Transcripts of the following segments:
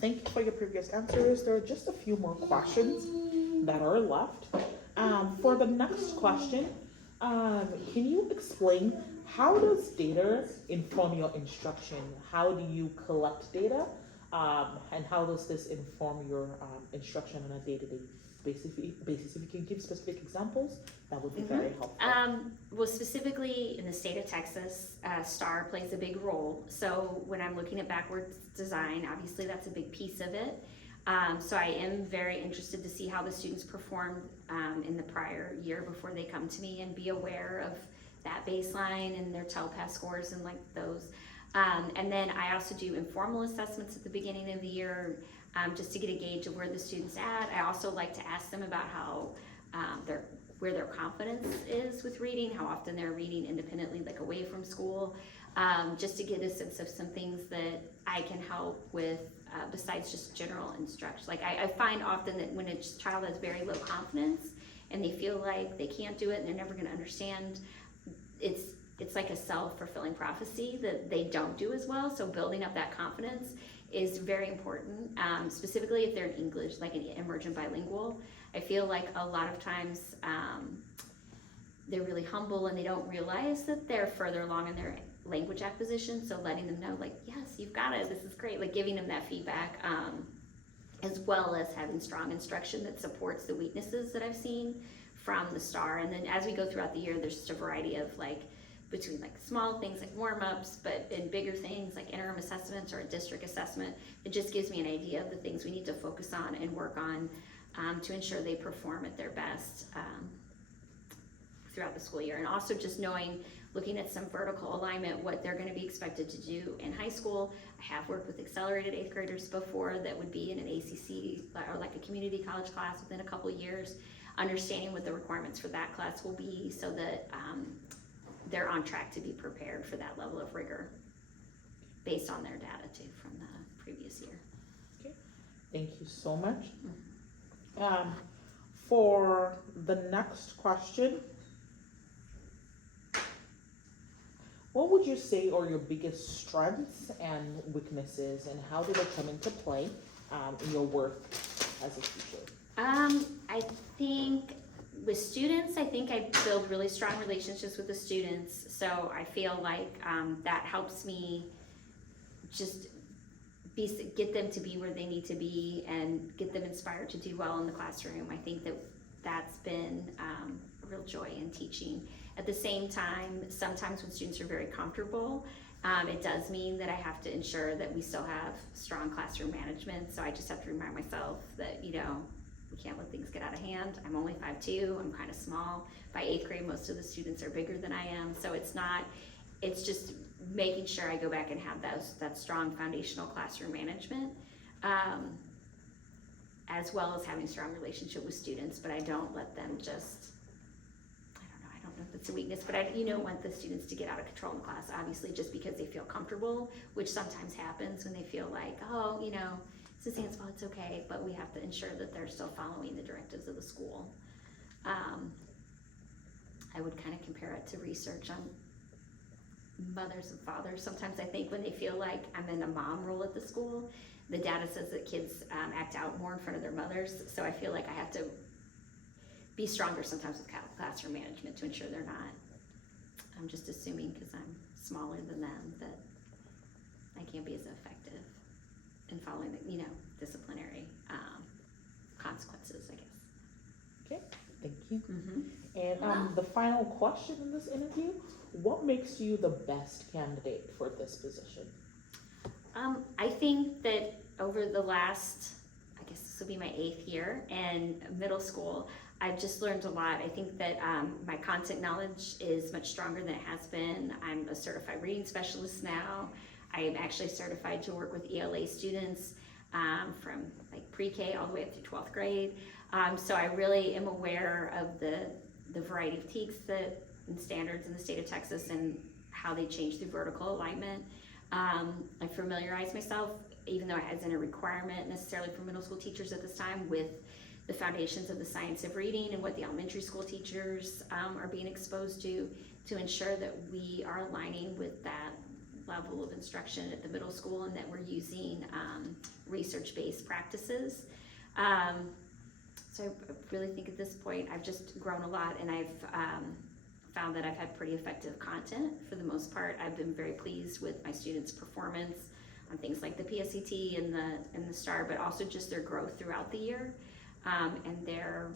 Thank you for your previous answers. There are just a few more questions that are left. For the next question, can you explain how does data inform your instruction? How do you collect data? And how does this inform your instruction on a day-to-day basis? If you can give specific examples, that would be very helpful. Well, specifically in the state of Texas, STAR plays a big role. So when I'm looking at backwards design, obviously that's a big piece of it. So I am very interested to see how the students performed in the prior year before they come to me, and be aware of that baseline and their TELPAS scores and like those. And then I also do informal assessments at the beginning of the year, just to get a gauge of where the student's at. I also like to ask them about how where their confidence is with reading, how often they're reading independently, like away from school, just to get a sense of some things that I can help with besides just general instruction. Like I find often that when a child has very low confidence and they feel like they can't do it and they're never going to understand, it's like a self-fulfilling prophecy that they don't do as well. So building up that confidence is very important, specifically if they're in English, like an emergent bilingual. I feel like a lot of times they're really humble and they don't realize that they're further along in their language acquisition. So letting them know, like, yes, you've got it, this is great, like giving them that feedback, as well as having strong instruction that supports the weaknesses that I've seen from the STAR. And then as we go throughout the year, there's just a variety of like, between like small things like warm-ups, but in bigger things like interim assessments or a district assessment, it just gives me an idea of the things we need to focus on and work on to ensure they perform at their best throughout the school year. And also just knowing, looking at some vertical alignment, what they're going to be expected to do in high school. I have worked with accelerated 8th graders before that would be in an ACC or like a community college class within a couple years, understanding what the requirements for that class will be so that they're on track to be prepared for that level of rigor based on their data too from the previous year. Okay, thank you so much. For the next question, what would you say are your biggest strengths and weaknesses, and how do they come into play in your work as a teacher? I think with students, I think I build really strong relationships with the students. So I feel like that helps me just get them to be where they need to be and get them inspired to do well in the classroom. I think that that's been a real joy in teaching. At the same time, sometimes when students are very comfortable, it does mean that I have to ensure that we still have strong classroom management. So I just have to remind myself that, you know, we can't let things get out of hand. I'm only 5'2", I'm kind of small. By 8th grade, most of the students are bigger than I am. So it's just making sure I go back and have that strong foundational classroom management, as well as having a strong relationship with students, but I don't let them just, I don't know if it's a weakness, but you don't want the students to get out of control in the class, obviously, just because they feel comfortable, which sometimes happens when they feel like, oh, you know, it's Suzanne's fault, it's okay, but we have to ensure that they're still following the directives of the school. I would kind of compare it to research on mothers and fathers. Sometimes I think when they feel like I'm in a mom role at the school, the data says that kids act out more in front of their mothers, so I feel like I have to be stronger sometimes with classroom management to ensure they're not, I'm just assuming because I'm smaller than them that I can't be as effective in following the, you know, disciplinary consequences, I guess. Okay, thank you. Mm-hmm. And the final question in this interview, what makes you the best candidate for this position? I think that over the last, I guess this will be my 8th year in middle school, I've just learned a lot. I think that my content knowledge is much stronger than it has been. I'm a certified reading specialist now. I am actually certified to work with ELA students from like pre-K all the way up to 12th grade. So I really am aware of the variety of TEKS and standards in the state of Texas and how they change through vertical alignment. I familiarize myself, even though it hasn't a requirement necessarily for middle school teachers at this time, with the foundations of the science of reading and what the elementary school teachers are being exposed to ensure that we are aligning with that level of instruction at the middle school, and that we're using research-based practices. So I really think at this point I've just grown a lot, and I've found that I've had pretty effective content for the most part. I've been very pleased with my students' performance on things like the PSET and the STAR, but also just their growth throughout the year, and their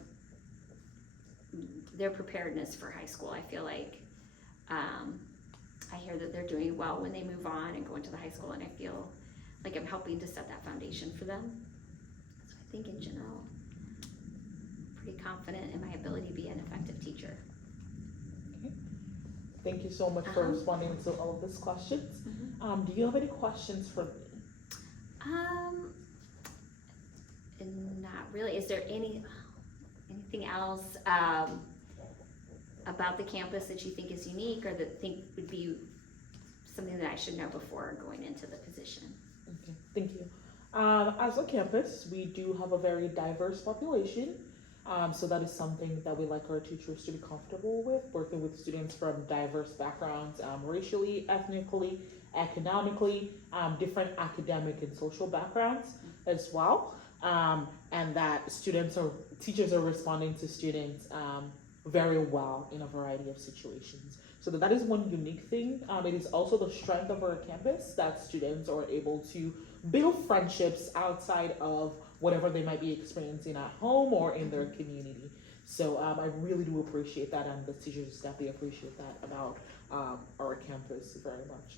preparedness for high school. I feel like I hear that they're doing well when they move on and go into the high school, and I feel like I'm helping to set that foundation for them. So I think in general, pretty confident in my ability to be an effective teacher. Thank you so much for responding to all of these questions. Do you have any questions for me? Not really. Is there anything else about the campus that you think is unique, or that think would be something that I should know before going into the position? Okay, thank you. As a campus, we do have a very diverse population. So that is something that we like our teachers to be comfortable with, working with students from diverse backgrounds, racially, ethnically, economically, different academic and social backgrounds as well. And that teachers are responding to students very well in a variety of situations. So that is one unique thing. It is also the strength of our campus that students are able to build friendships outside of whatever they might be experiencing at home or in their community. So I really do appreciate that, and the teachers and staff, they appreciate that about our campus very much.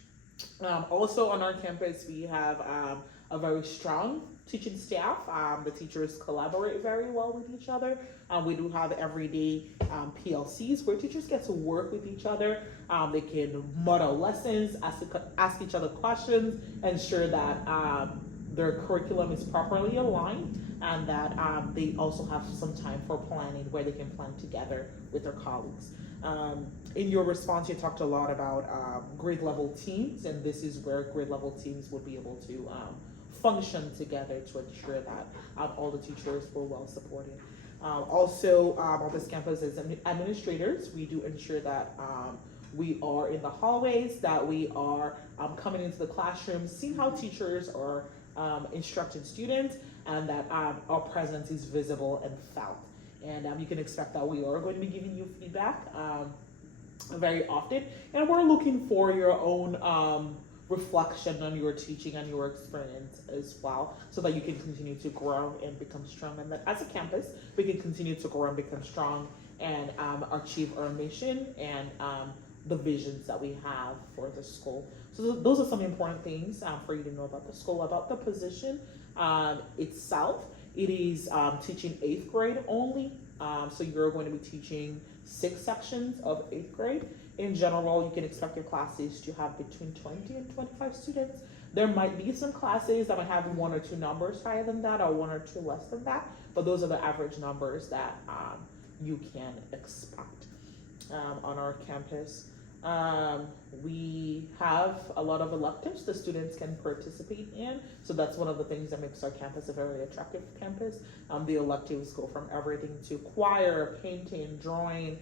Also on our campus, we have a very strong teaching staff. The teachers collaborate very well with each other. We do have everyday PLCs where teachers get to work with each other. They can model lessons, ask each other questions, ensure that their curriculum is properly aligned, and that they also have some time for planning where they can plan together with their colleagues. In your response, you talked a lot about grade level teams, and this is where grade level teams would be able to function together to ensure that all the teachers were well supported. Also, on this campus as administrators, we do ensure that we are in the hallways, that we are coming into the classrooms, seeing how teachers are instructing students, and that our presence is visible and felt. And you can expect that we are going to be giving you feedback very often, and we're looking for your own reflection on your teaching and your experience as well, so that you can continue to grow and become strong, and that as a campus we can continue to grow and become strong and achieve our mission and the visions that we have for the school. So those are some important things for you to know about the school. About the position itself, it is teaching 8th grade only. So you're going to be teaching 6 sections of 8th grade. In general, you can expect your classes to have between 20 and 25 students. There might be some classes that might have 1 or 2 numbers higher than that, or 1 or 2 less than that, but those are the average numbers that you can expect on our campus. We have a lot of electives the students can participate in, so that's one of the things that makes our campus a very attractive campus. The electives go from everything to choir, painting, drawing,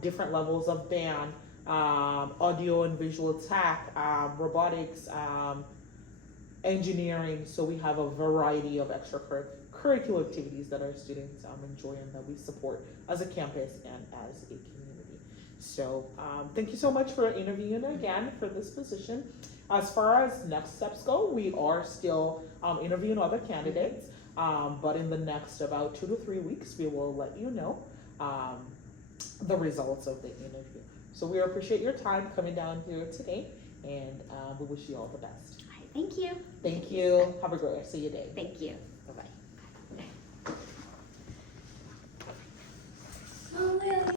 different levels of band, audio and visual tech, robotics, engineering. So we have a variety of extracurricular activities that our students enjoy and that we support as a campus and as a community. So thank you so much for interviewing again for this position. As far as next steps go, we are still interviewing other candidates, but in the next about 2 to 3 weeks, we will let you know the results of the interview. So we appreciate your time coming down here today, and we wish you all the best. All right, thank you. Thank you. Have a great rest of your day. Thank you.